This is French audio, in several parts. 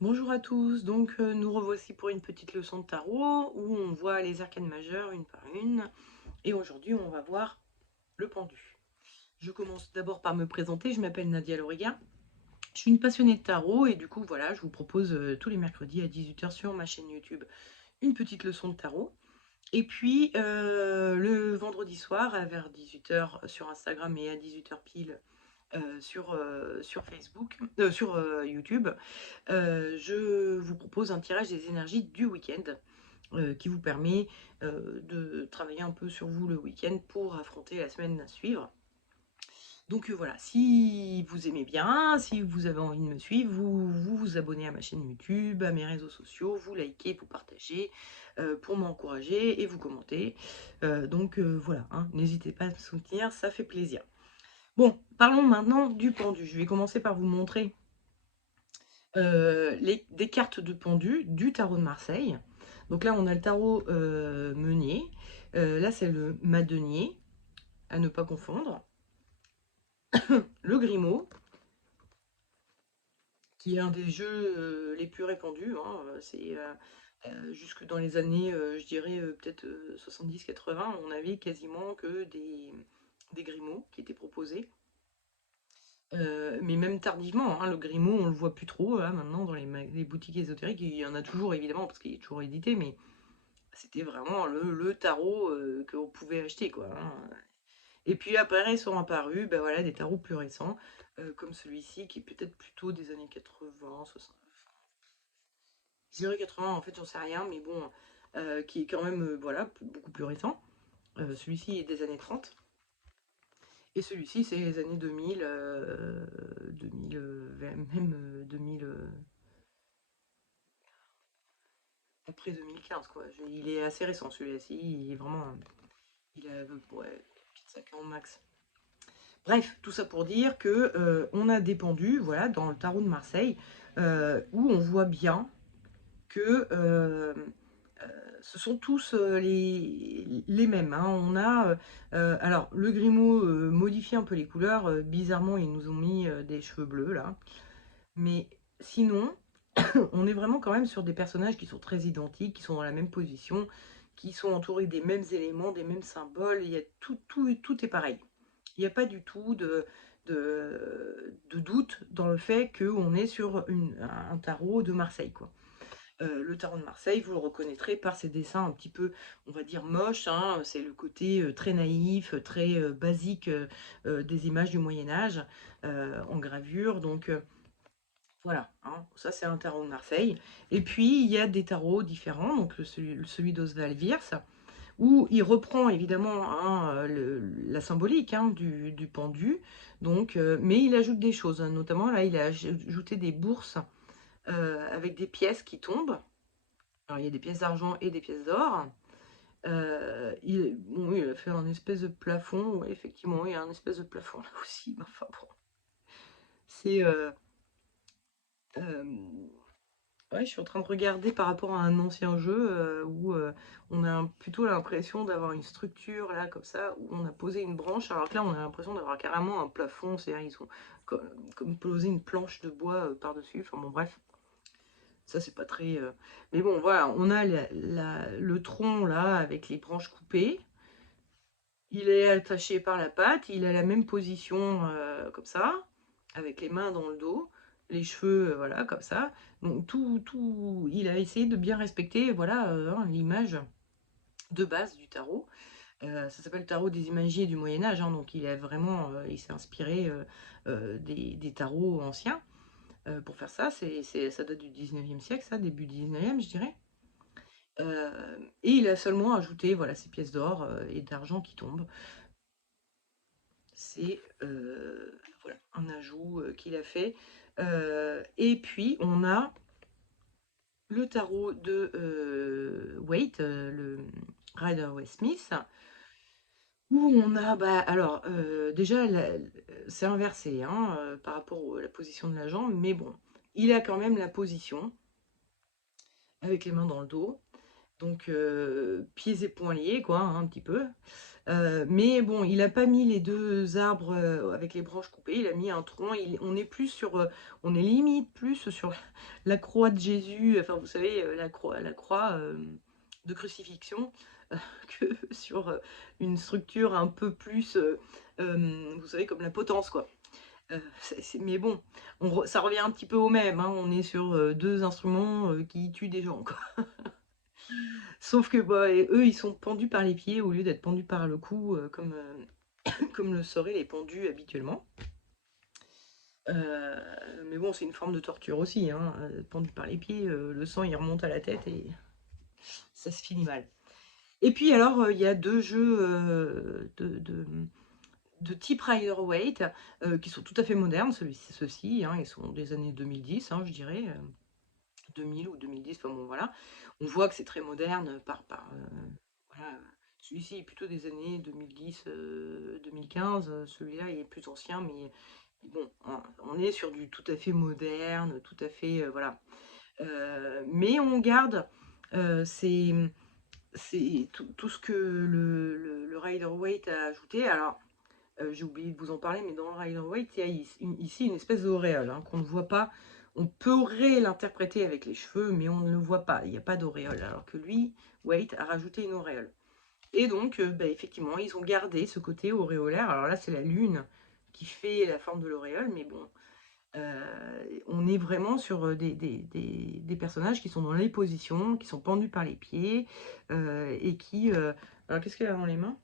Bonjour à tous, donc nous revoici pour une petite leçon de tarot où on voit les arcanes majeures une par une et aujourd'hui on va voir le pendu. Je commence d'abord par me présenter, je m'appelle Nadia Loriga, je suis une passionnée de tarot et du coup voilà, je vous propose tous les mercredis à 18 h sur ma chaîne YouTube une petite leçon de tarot. Et puis le vendredi soir vers 18 h sur Instagram et à 18 h pile sur Facebook, sur YouTube, je vous propose un tirage des énergies du week-end qui vous permet de travailler un peu sur vous le week-end pour affronter la semaine à suivre. Donc voilà, si vous aimez bien, si vous avez envie de me suivre, vous abonnez à ma chaîne YouTube, à mes réseaux sociaux, vous likez, vous partagez pour m'encourager et vous commentez. Voilà, hein, n'hésitez pas à me soutenir, ça fait plaisir. Bon, parlons maintenant du pendu. Je vais commencer par vous montrer des cartes de pendu du tarot de Marseille. Donc là, on a le tarot Meunier. Là, c'est le Madenier, à ne pas confondre. Le Grimaud, qui est un des jeux les plus répandus. Hein. C'est jusque dans les années, je dirais, peut-être 70-80, on avait quasiment que des Grimauds qui étaient proposés. Mais même tardivement, hein, le Grimaud, on le voit plus trop là, maintenant dans les boutiques ésotériques. Il y en a toujours évidemment parce qu'il est toujours édité, mais c'était vraiment le tarot que vous pouvez acheter, quoi. Hein. Et puis après sont apparus ben voilà, des tarots plus récents, comme celui-ci qui est peut-être plutôt des années 80, 60. Je dirais 80, en fait, j'en sais rien, mais bon, qui est quand même voilà, beaucoup plus récent. Celui-ci est des années 30. Et celui-ci, c'est les années 2000, 2000 même 2000, après 2015, quoi. Il est assez récent, celui-ci. Il est vraiment. Il a ouais, 5 ans max. Bref, tout ça pour dire que on a des pendus, voilà, dans le tarot de Marseille, où on voit bien que ce sont tous les mêmes. Hein. On a, alors, le Grimaud modifie un peu les couleurs. Bizarrement, ils nous ont mis des cheveux bleus, là. Mais sinon, on est vraiment quand même sur des personnages qui sont très identiques, qui sont dans la même position, qui sont entourés des mêmes éléments, des mêmes symboles. Il y a tout est pareil. Il n'y a pas du tout de doute dans le fait qu'on est sur un tarot de Marseille, quoi. Le tarot de Marseille, vous le reconnaîtrez par ses dessins un petit peu, on va dire, moches. Hein. C'est le côté très naïf, très basique des images du Moyen-Âge en gravure. Donc voilà, hein. Ça c'est un tarot de Marseille. Et puis il y a des tarots différents, donc celui d'Oswald Viers, où il reprend évidemment hein, la symbolique hein, du pendu, donc, mais il ajoute des choses. Hein. Notamment là, il a ajouté des bourses avec des pièces qui tombent. Alors, il y a des pièces d'argent et des pièces d'or. Bon, il a fait un espèce de plafond. Ouais, effectivement, il y a un espèce de plafond là aussi. Mais enfin bon, c'est. Euh, ouais, je suis en train de regarder par rapport à un ancien jeu où on a plutôt l'impression d'avoir une structure là, comme ça, où on a posé une branche. Alors que là, on a l'impression d'avoir carrément un plafond. C'est-à-dire, ils ont comme posé une planche de bois par-dessus. Enfin bon, bref. Ça, c'est pas très. Mais bon, voilà, on a le tronc là avec les branches coupées. Il est attaché par la patte, il a la même position comme ça, avec les mains dans le dos, les cheveux voilà comme ça. Donc il a essayé de bien respecter voilà hein, l'image de base du tarot. Ça s'appelle le tarot des imagiers du Moyen Âge, hein, donc il s'est inspiré des tarots anciens pour faire ça. Ça date du 19e siècle, ça, début 19e, je dirais. Et il a seulement ajouté voilà, ces pièces d'or et d'argent qui tombent. C'est voilà, un ajout qu'il a fait. Et puis, on a le tarot de Waite, le Rider-Waite Smith, où on a, bah, alors, déjà, c'est inversé hein, par rapport à la position de la jambe, mais bon, il a quand même la position avec les mains dans le dos. Donc, pieds et poings liés, quoi, hein, un petit peu. Mais bon, il n'a pas mis les deux arbres avec les branches coupées, il a mis un tronc. On est plus sur, on est limite plus sur la croix de Jésus, enfin vous savez, la croix de crucifixion, euh, que sur une structure un peu plus, vous savez, comme la potence, quoi. Mais bon, ça revient un petit peu au même, hein. On est sur deux instruments qui tuent des gens, quoi. Sauf que bah, eux, ils sont pendus par les pieds au lieu d'être pendus par le cou, comme le seraient les pendus habituellement. Mais bon, c'est une forme de torture aussi, hein. Pendu par les pieds, le sang il remonte à la tête et ça se finit mal. Et puis alors, il y a deux jeux de type Rider-Waite qui sont tout à fait modernes, ceux-ci, hein, ils sont des années 2010, hein, je dirais, 2000 ou 2010, enfin bon voilà. On voit que c'est très moderne voilà. Celui-ci est plutôt des années 2010, 2015, celui-là est plus ancien, mais bon, on est sur du tout à fait moderne, tout à fait, voilà. Mais on garde euh, ces, tout ce que le Rider-Waite a ajouté. Alors, j'ai oublié de vous en parler, mais dans le Rider-Waite, il y a ici une espèce d'auréole hein, qu'on ne voit pas. On pourrait l'interpréter avec les cheveux, mais on ne le voit pas. Il n'y a pas d'auréole. Alors que lui, Waite, a rajouté une auréole. Et donc, bah, effectivement, ils ont gardé ce côté auréolaire. Alors là, c'est la lune qui fait la forme de l'auréole, mais bon, on est vraiment sur des personnages qui sont dans les positions, qui sont pendus par les pieds, et qui... alors, qu'est-ce qu'elle a dans les mains?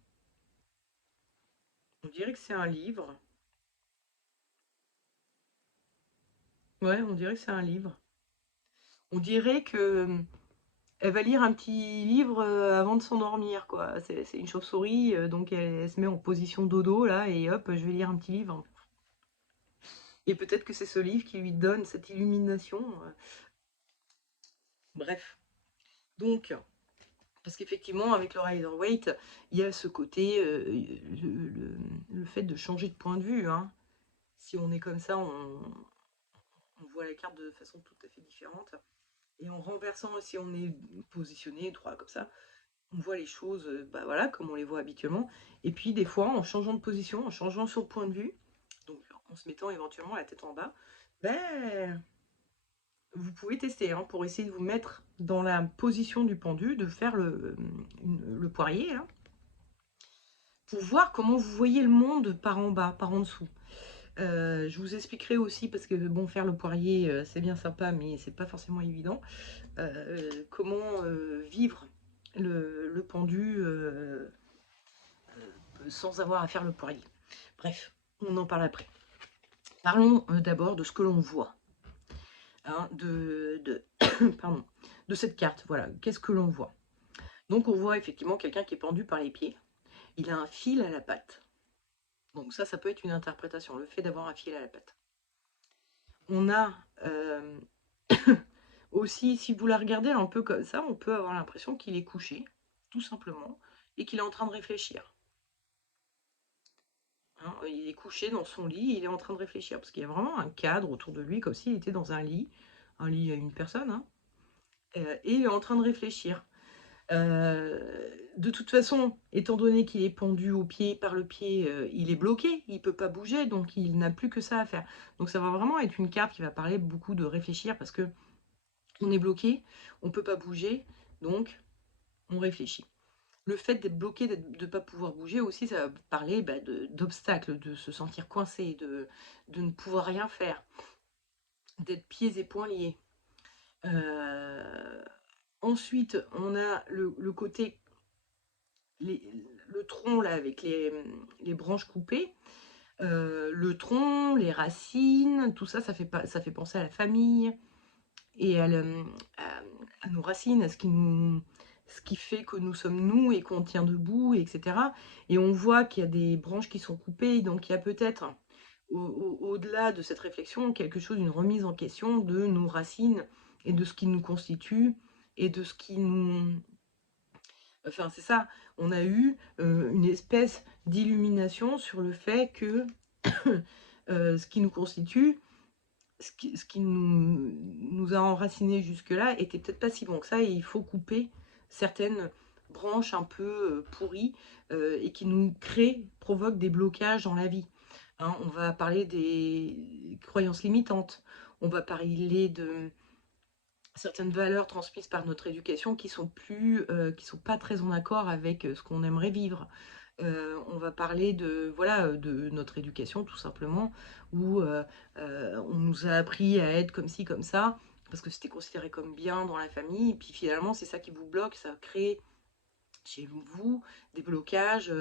On dirait que c'est un livre. Ouais, on dirait que c'est un livre. On dirait que elle va lire un petit livre avant de s'endormir, quoi. C'est une chauve-souris, donc elle se met en position dodo, là, et hop, je vais lire un petit livre. Et peut-être que c'est ce livre qui lui donne cette illumination. Bref. Donc, parce qu'effectivement, avec le Rider-Waite, il y a ce côté, le fait de changer de point de vue, hein. Si on est comme ça, on voit la carte de façon tout à fait différente. Et en renversant, si on est positionné droit comme ça, on voit les choses bah voilà, comme on les voit habituellement. Et puis des fois, en changeant de position, en changeant son point de vue, donc en se mettant éventuellement la tête en bas, ben, vous pouvez tester hein, pour essayer de vous mettre dans la position du pendu, de faire le poirier, là, pour voir comment vous voyez le monde par en bas, par en dessous. Je vous expliquerai aussi, parce que bon, faire le poirier, c'est bien sympa, mais c'est pas forcément évident, comment vivre le pendu sans avoir à faire le poirier. Bref, on en parle après. Parlons d'abord de ce que l'on voit, hein, pardon, de cette carte. Voilà, qu'est-ce que l'on voit? Donc on voit effectivement quelqu'un qui est pendu par les pieds. Il a un fil à la patte. Donc ça peut être une interprétation, le fait d'avoir un fil à la patte. On a aussi, si vous la regardez un peu comme ça, on peut avoir l'impression qu'il est couché, tout simplement, et qu'il est en train de réfléchir. Hein, il est couché dans son lit, il est en train de réfléchir, parce qu'il y a vraiment un cadre autour de lui, comme s'il était dans un lit à une personne, hein, et il est en train de réfléchir. De toute façon, étant donné qu'il est pendu au pied, par le pied, il est bloqué, il ne peut pas bouger, donc il n'a plus que ça à faire. Donc ça va vraiment être une carte qui va parler beaucoup de réfléchir, parce que on est bloqué, on ne peut pas bouger, donc on réfléchit. Le fait d'être bloqué, de ne pas pouvoir bouger aussi, ça va parler bah, d'obstacles, de se sentir coincé, de ne pouvoir rien faire, d'être pieds et poings liés. Ensuite, on a le côté, le tronc là avec les branches coupées. Le tronc, les racines, tout ça, ça fait penser à la famille et à nos racines, à ce qui fait que nous sommes nous et qu'on tient debout, etc. Et on voit qu'il y a des branches qui sont coupées, donc il y a peut-être au-delà de cette réflexion quelque chose, une remise en question de nos racines et de ce qui nous constitue et de ce qui nous... Enfin, c'est ça, on a eu une espèce d'illumination sur le fait que ce qui nous constitue, ce qui nous a enracinés jusque-là était peut-être pas si bon que ça et il faut couper certaines branches un peu pourries et qui provoquent des blocages dans la vie. Hein. On va parler des croyances limitantes, on va parler de certaines valeurs transmises par notre éducation qui sont pas très en accord avec ce qu'on aimerait vivre. On va parler de, voilà, de notre éducation tout simplement, où on nous a appris à être comme ci, comme ça, parce que c'était considéré comme bien dans la famille, et puis finalement c'est ça qui vous bloque, ça crée chez vous des blocages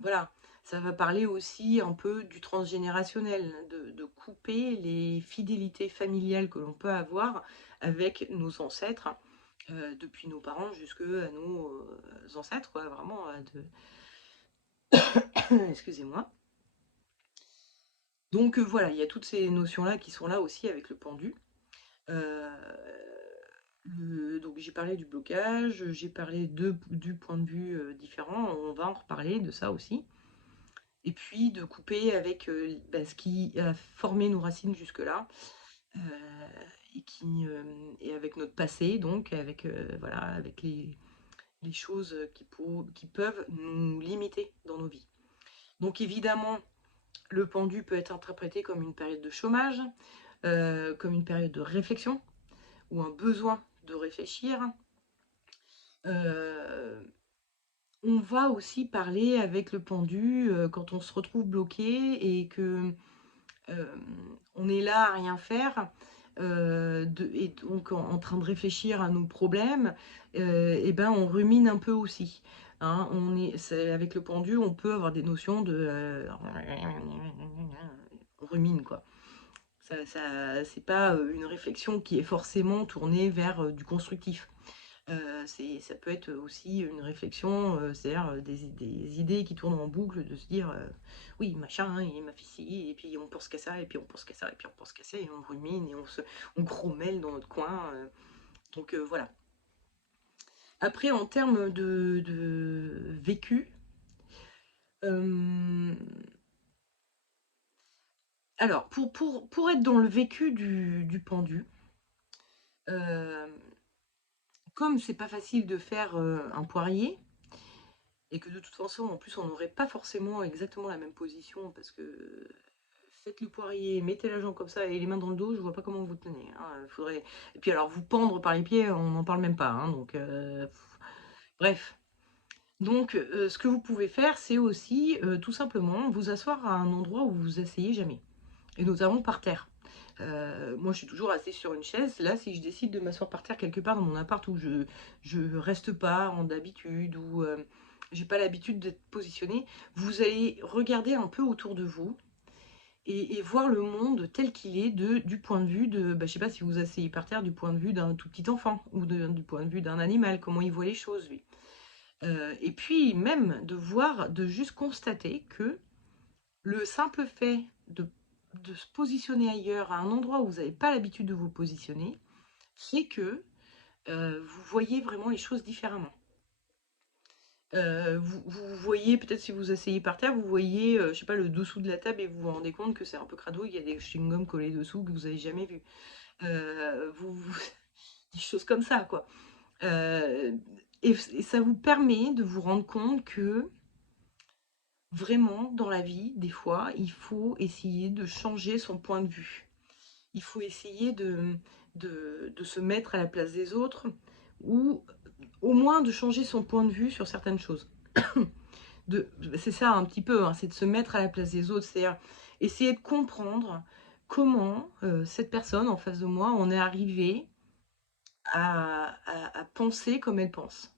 voilà. Ça va parler aussi un peu du transgénérationnel, de couper les fidélités familiales que l'on peut avoir avec nos ancêtres, depuis nos parents jusque à nos ancêtres, quoi, vraiment. Excusez-moi. Donc voilà, il y a toutes ces notions-là qui sont là aussi avec le pendu. Euh, donc j'ai parlé du blocage, j'ai parlé du point de vue différent, on va en reparler de ça aussi. Et puis de couper avec ce qui a formé nos racines jusque-là, euh, et avec notre passé, donc avec, voilà, avec les choses qui peuvent nous limiter dans nos vies. Donc évidemment, le pendu peut être interprété comme une période de chômage, comme une période de réflexion, ou un besoin de réfléchir. Euh, on va aussi parler avec le pendu quand on se retrouve bloqué et que euh, on est là à rien faire, et donc en train de réfléchir à nos problèmes, et ben on rumine un peu aussi. Hein. Avec le pendu, on peut avoir des notions de on rumine quoi. C'est pas une réflexion qui est forcément tournée vers du constructif. Ça peut être aussi une réflexion, c'est-à-dire des idées qui tournent en boucle, de se dire oui, machin, hein, il m'a fait ci, et puis on pense qu'à ça, et puis on pense qu'à ça, et puis on pense qu'à ça, et on rumine, et on grommelle dans notre coin. Donc voilà. Après, en termes de vécu, euh, alors pour être dans le vécu du pendu, euh, comme c'est pas facile de faire un poirier, et que de toute façon, en plus, on n'aurait pas forcément exactement la même position, parce que faites le poirier, mettez la jambe comme ça et les mains dans le dos, je vois pas comment vous tenez. Hein. Faudrait... Et puis alors, vous pendre par les pieds, on n'en parle même pas. Hein, donc, bref. Donc, ce que vous pouvez faire, c'est aussi tout simplement vous asseoir à un endroit où vous vous asseyez jamais, et notamment par terre. Moi, je suis toujours assise sur une chaise. Là, si je décide de m'asseoir par terre quelque part dans mon appart où je reste pas en d'habitude, ou j'ai pas l'habitude d'être positionnée, vous allez regarder un peu autour de vous et voir le monde tel qu'il est du point de vue de, je sais pas si vous asseyez par terre, du point de vue d'un tout petit enfant ou du point de vue d'un animal, comment il voit les choses, lui. Et puis même de voir, de juste constater que le simple fait de se positionner ailleurs, à un endroit où vous n'avez pas l'habitude de vous positionner, fait que vous voyez vraiment les choses différemment. Vous voyez, peut-être si vous asseyez par terre, vous voyez, je sais pas, le dessous de la table et vous vous rendez compte que c'est un peu crado, il y a des chewing-gums collés dessous que vous n'avez jamais vu. Des choses comme ça, quoi. Euh, et ça vous permet de vous rendre compte que vraiment, dans la vie, des fois, il faut essayer de changer son point de vue. Il faut essayer de se mettre à la place des autres, ou au moins de changer son point de vue sur certaines choses. C'est ça un petit peu, hein, c'est de se mettre à la place des autres, c'est-à-dire essayer de comprendre comment cette personne en face de moi en est arrivée à penser comme elle pense.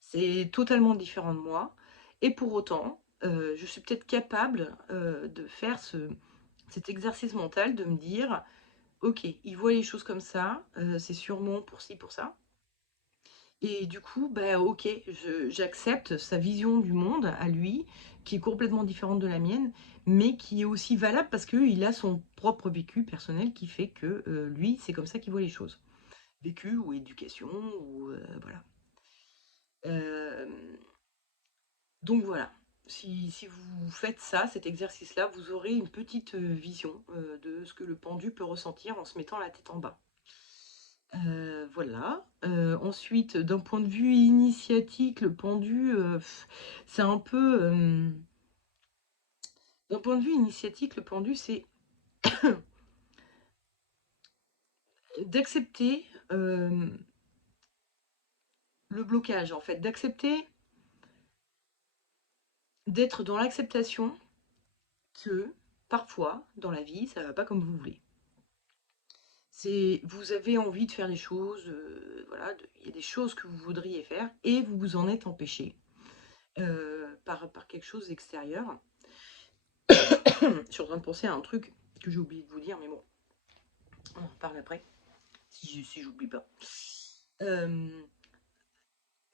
C'est totalement différent de moi, et pour autant, je suis peut-être capable de faire cet exercice mental, de me dire, ok, il voit les choses comme ça, c'est sûrement pour ci, pour ça. Et du coup, ok, j'accepte sa vision du monde à lui, qui est complètement différente de la mienne, mais qui est aussi valable parce qu'il a son propre vécu personnel qui fait que lui, c'est comme ça qu'il voit les choses. Vécu ou éducation, ou voilà. Euh, donc voilà. Si vous faites ça, cet exercice-là, vous aurez une petite vision de ce que le pendu peut ressentir en se mettant la tête en bas. Voilà. Ensuite, d'un point de vue initiatique, le pendu, c'est un peu... d'un point de vue initiatique, le pendu, c'est d'accepter le blocage, en fait, d'accepter d'être dans l'acceptation que parfois, dans la vie, ça va pas comme vous voulez. C'est, vous avez envie de faire des choses, voilà, il y a des choses que vous voudriez faire et vous vous en êtes empêché par quelque chose d'extérieur. Je suis en train de penser à un truc que j'ai oublié de vous dire, mais bon, on en reparle après, si j'oublie pas. Euh,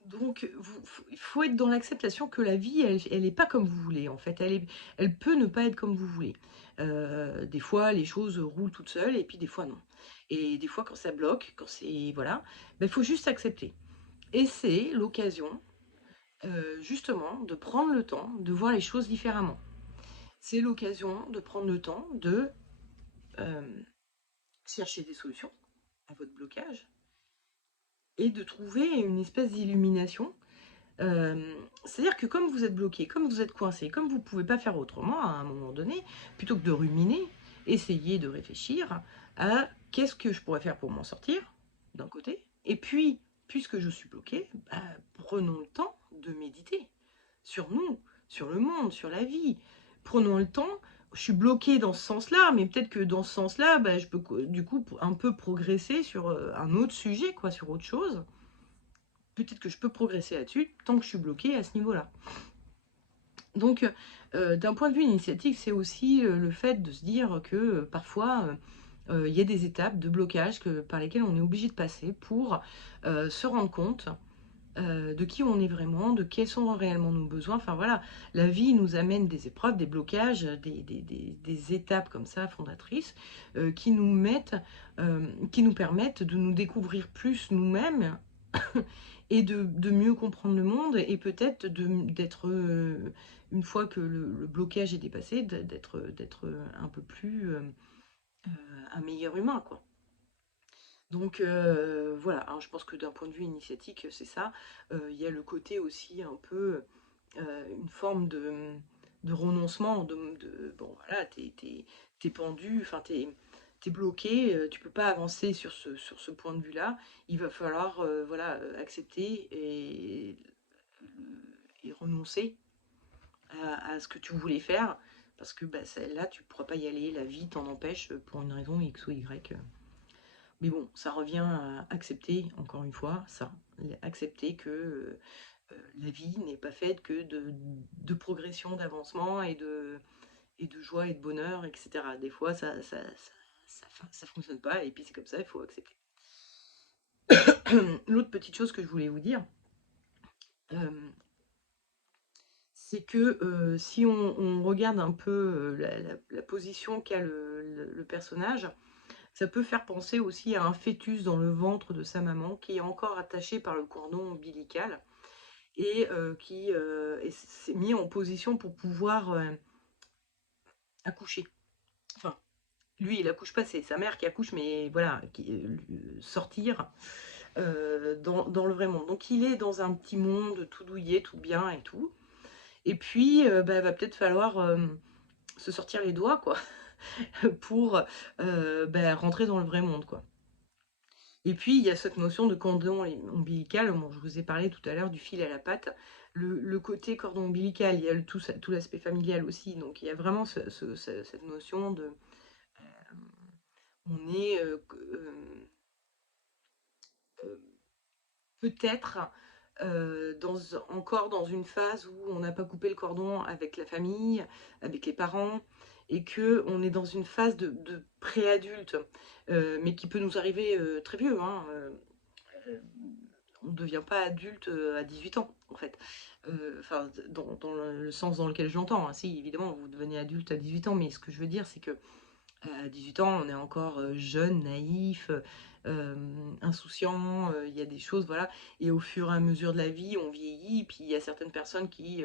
donc, il faut être dans l'acceptation que la vie, elle est pas comme vous voulez, en fait. Elle peut ne pas être comme vous voulez. Des fois, les choses roulent toutes seules, et puis des fois, non. Et des fois, quand ça bloque, quand c'est... Voilà, il faut juste accepter. Et c'est l'occasion, justement, de prendre le temps de voir les choses différemment. C'est l'occasion de prendre le temps de euh, chercher des solutions à votre blocage et de trouver une espèce d'illumination. C'est-à-dire que comme vous êtes bloqué, comme vous êtes coincé, comme vous ne pouvez pas faire autrement à un moment donné, plutôt que de ruminer, essayez de réfléchir à qu'est-ce que je pourrais faire pour m'en sortir, d'un côté, et puis, puisque je suis bloqué, bah, prenons le temps de méditer sur nous, sur le monde, sur la vie. Prenons le temps. Je suis bloquée dans ce sens-là, mais peut-être que dans ce sens-là, bah, je peux du coup un peu progresser sur un autre sujet, quoi, sur autre chose. Peut-être que je peux progresser là-dessus tant que je suis bloquée à ce niveau-là. Donc, d'un point de vue initiatique, c'est aussi le fait de se dire que parfois, il y a des étapes de blocage par lesquelles on est obligé de passer pour se rendre compte de qui on est vraiment, de quels sont réellement nos besoins. Enfin voilà, la vie nous amène des épreuves, des blocages, des étapes comme ça fondatrices qui nous mettent, qui nous permettent de nous découvrir plus nous-mêmes et de mieux comprendre le monde et peut-être d'être, une fois que le blocage est dépassé, d'être un peu plus un meilleur humain, quoi. Donc voilà, hein, je pense que d'un point de vue initiatique, c'est ça. Il y a le côté aussi un peu une forme de renoncement, bon voilà, t'es pendu, enfin t'es bloqué, tu peux pas avancer sur ce point de vue-là. Il va falloir voilà, accepter et renoncer à ce que tu voulais faire, parce que bah, là, tu pourras pas y aller, la vie t'en empêche pour une raison X ou Y. Mais bon, ça revient à accepter, encore une fois, ça. Accepter que la vie n'est pas faite que de progression, d'avancement et de joie et de bonheur, etc. Des fois, ça fonctionne pas et puis c'est comme ça, il faut accepter. L'autre petite chose que je voulais vous dire, euh, c'est que si on regarde un peu la position qu'a le personnage, ça peut faire penser aussi à un fœtus dans le ventre de sa maman qui est encore attaché par le cordon ombilical et qui s'est mis en position pour pouvoir accoucher. Enfin, lui, il accouche pas, c'est sa mère qui accouche, mais voilà, sortir dans le vrai monde. Donc il est dans un petit monde tout douillet, tout bien et tout. Et puis, bah, va peut-être falloir se sortir les doigts, quoi, pour bah, rentrer dans le vrai monde, quoi. Et puis, il y a cette notion de cordon ombilical, dont je vous ai parlé tout à l'heure, du fil à la patte. Le côté cordon ombilical, il y a tout l'aspect familial aussi. Donc, il y a vraiment cette notion de... on est euh, peut-être encore dans une phase où on n'a pas coupé le cordon avec la famille, avec les parents, et que on est dans une phase de préadulte, mais qui peut nous arriver très vieux, hein, on ne devient pas adulte à 18 ans, en fait. Enfin, dans le sens dans lequel je l'entends, hein. Si, évidemment, vous devenez adulte à 18 ans, mais ce que je veux dire, c'est que à 18 ans, on est encore jeune, naïf, insouciant, il y a des choses, voilà. Et au fur et à mesure de la vie, on vieillit, puis il y a certaines personnes qui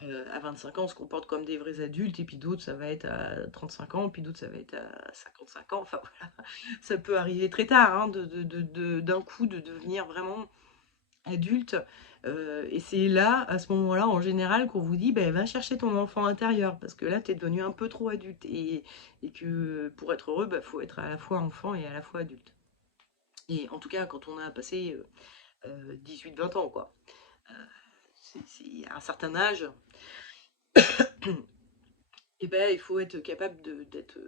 à 25 ans se comportent comme des vrais adultes, et puis d'autres ça va être à 35 ans, puis d'autres ça va être à 55 ans, enfin voilà. Ça peut arriver très tard, hein, d'un coup de devenir vraiment adulte. Et c'est là, à ce moment-là, en général, qu'on vous dit, ben, va chercher ton enfant intérieur, parce que là, tu es devenu un peu trop adulte. Et que pour être heureux, il faut être à la fois enfant et à la fois adulte. Et en tout cas, quand on a passé 18-20 ans, quoi. Euh, c'est à un certain âge, et ben, il faut être capable d'être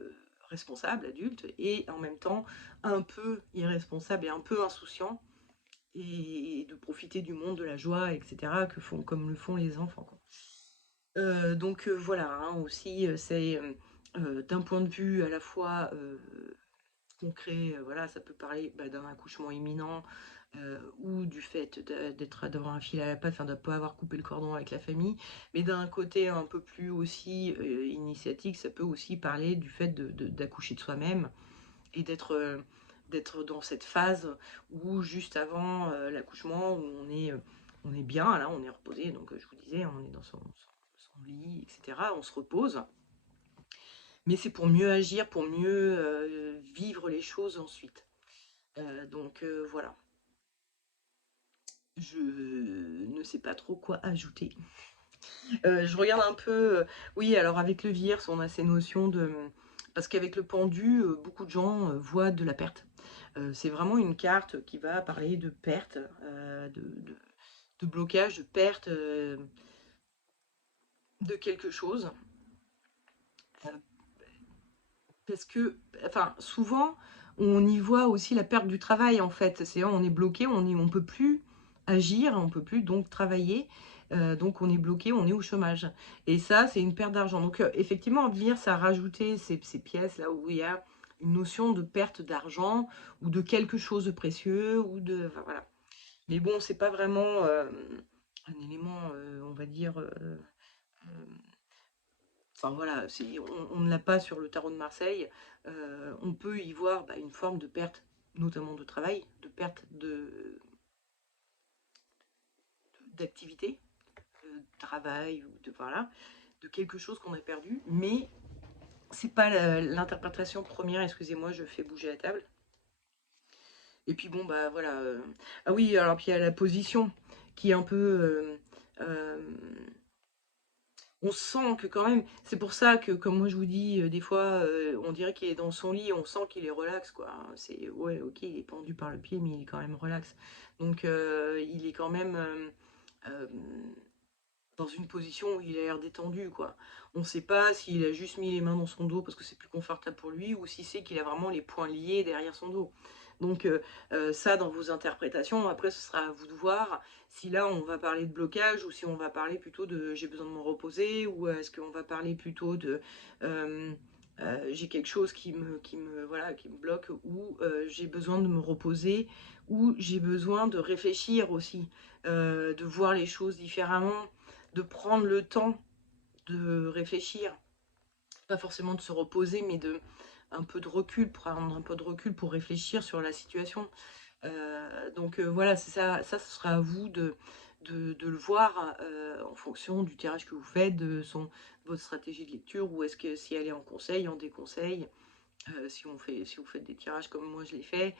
responsable, adulte, et en même temps un peu irresponsable et un peu insouciant, et de profiter du monde, de la joie, etc., comme le font les enfants, quoi. Donc voilà, hein, aussi, c'est d'un point de vue à la fois concret, voilà, ça peut parler bah, d'un accouchement imminent, ou du fait d'avoir un fil à la patte, enfin de ne pas avoir coupé le cordon avec la famille, mais d'un côté un peu plus aussi initiatique, ça peut aussi parler du fait d'accoucher de soi-même, et d'être dans cette phase où juste avant l'accouchement, où on est bien, là on est reposé, donc je vous disais, on est dans son lit, etc. On se repose, mais c'est pour mieux agir, pour mieux vivre les choses ensuite. Donc voilà, je ne sais pas trop quoi ajouter. Je regarde un peu, oui, alors avec le VIRS, on a ces notions de... Parce qu'avec le pendu, beaucoup de gens voient de la perte. C'est vraiment une carte qui va parler de perte, de blocage, de perte de quelque chose. Euh, Parce que, enfin, souvent, on y voit aussi la perte du travail, en fait. C'est on est bloqué, on peut plus agir, on peut plus donc travailler. Donc on est bloqué, on est au chômage. Et ça, c'est une perte d'argent. Donc effectivement, venir, ça a rajouté ces pièces là où il y a une notion de perte d'argent ou de quelque chose de précieux ou de, enfin, voilà. Mais bon, c'est pas vraiment un élément, on va dire. Enfin voilà, on ne l'a pas sur le tarot de Marseille. On peut y voir bah, une forme de perte, notamment de travail, de perte d'activité, de travail, ou de, voilà, de quelque chose qu'on a perdu. Mais c'est pas l'interprétation première. Excusez-moi, je fais bouger la table. Et puis bon, bah voilà. Ah oui, alors puis il y a la position qui est un peu. On sent que quand même, c'est pour ça que, comme moi je vous dis, des fois, on dirait qu'il est dans son lit, on sent qu'il est relax, quoi. C'est, ouais, ok, il est pendu par le pied, mais il est quand même relax. Donc, il est quand même euh, dans une position où il a l'air détendu, quoi. On ne sait pas s'il a juste mis les mains dans son dos parce que c'est plus confortable pour lui, ou si c'est qu'il a vraiment les poings liés derrière son dos. Donc ça, dans vos interprétations, après, ce sera à vous de voir si là, on va parler de blocage, ou si on va parler plutôt de j'ai besoin de me reposer, ou est-ce qu'on va parler plutôt de euh, j'ai quelque chose voilà, qui me bloque, ou j'ai besoin de me reposer, ou j'ai besoin de réfléchir aussi, de voir les choses différemment, de prendre le temps de réfléchir, pas forcément de se reposer, mais de un peu de recul, prendre un peu de recul pour réfléchir sur la situation. Donc voilà, c'est ça, ça, ce sera à vous de le voir en fonction du tirage que vous faites, votre stratégie de lecture, ou est-ce que si elle est en conseil, en déconseil, si vous faites des tirages comme moi je l'ai fait,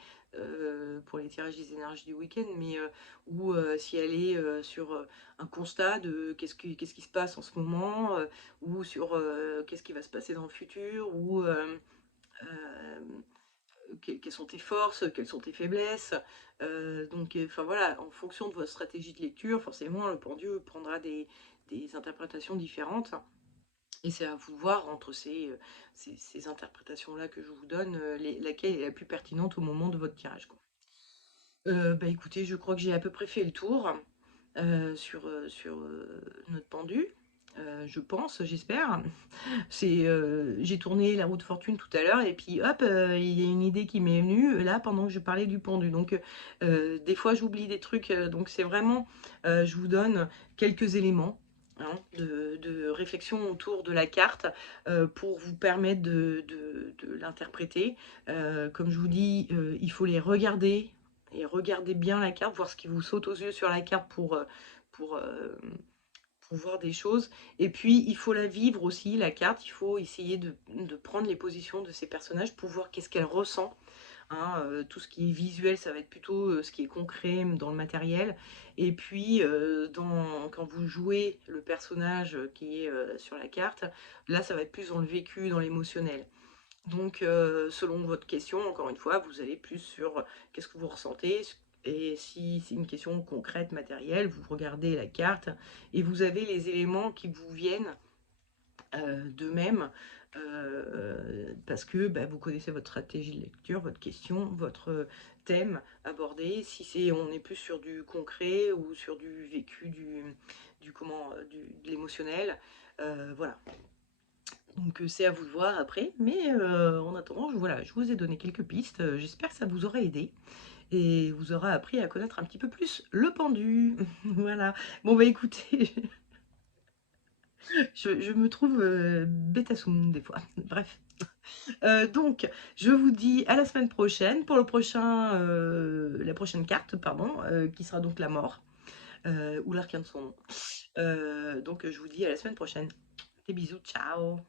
pour les tirages des énergies du week-end, mais ou si elle est sur un constat de qu'est-ce qui se passe en ce moment, ou sur qu'est-ce qui va se passer dans le futur, ou euh, quelles sont tes forces, quelles sont tes faiblesses. Donc, enfin voilà, en fonction de votre stratégie de lecture, forcément, le pendu prendra des interprétations différentes. Et c'est à vous de voir entre ces interprétations-là que je vous donne, laquelle est la plus pertinente au moment de votre tirage, quoi. Bah écoutez, je crois que j'ai à peu près fait le tour sur notre pendu. Je pense, j'espère. J'ai tourné la roue de fortune tout à l'heure, et puis hop, il y a une idée qui m'est venue là pendant que je parlais du pendu. Donc des fois j'oublie des trucs, donc c'est vraiment, je vous donne quelques éléments, hein, de réflexion autour de la carte, pour vous permettre de l'interpréter. Comme je vous dis, il faut les regarder, et regarder bien la carte, voir ce qui vous saute aux yeux sur la carte pour pour voir des choses. Et puis, il faut la vivre aussi, la carte. Il faut essayer de prendre les positions de ces personnages pour voir qu'est-ce qu'elle ressent. Hein, tout ce qui est visuel, ça va être plutôt ce qui est concret dans le matériel. Et puis, quand vous jouez le personnage qui est sur la carte, là, ça va être plus dans le vécu, dans l'émotionnel. Donc, selon votre question, encore une fois, vous allez plus sur qu'est-ce que vous ressentez. Et si c'est une question concrète, matérielle, vous regardez la carte et vous avez les éléments qui vous viennent d'eux-mêmes, parce que bah, vous connaissez votre stratégie de lecture, votre question, votre thème abordé. Si c'est, on est plus sur du concret ou sur du vécu, de l'émotionnel, voilà. Donc c'est à vous de voir après, mais en attendant, voilà, je vous ai donné quelques pistes. J'espère que ça vous aura aidé et vous aura appris à connaître un petit peu plus le pendu. Voilà. Bon bah écoutez, je me trouve bêta-soum des fois. Bref. Donc, je vous dis à la semaine prochaine pour la prochaine carte, pardon, qui sera donc la mort, ou l'arcane de son nom. Donc, je vous dis à la semaine prochaine. Des bisous, ciao!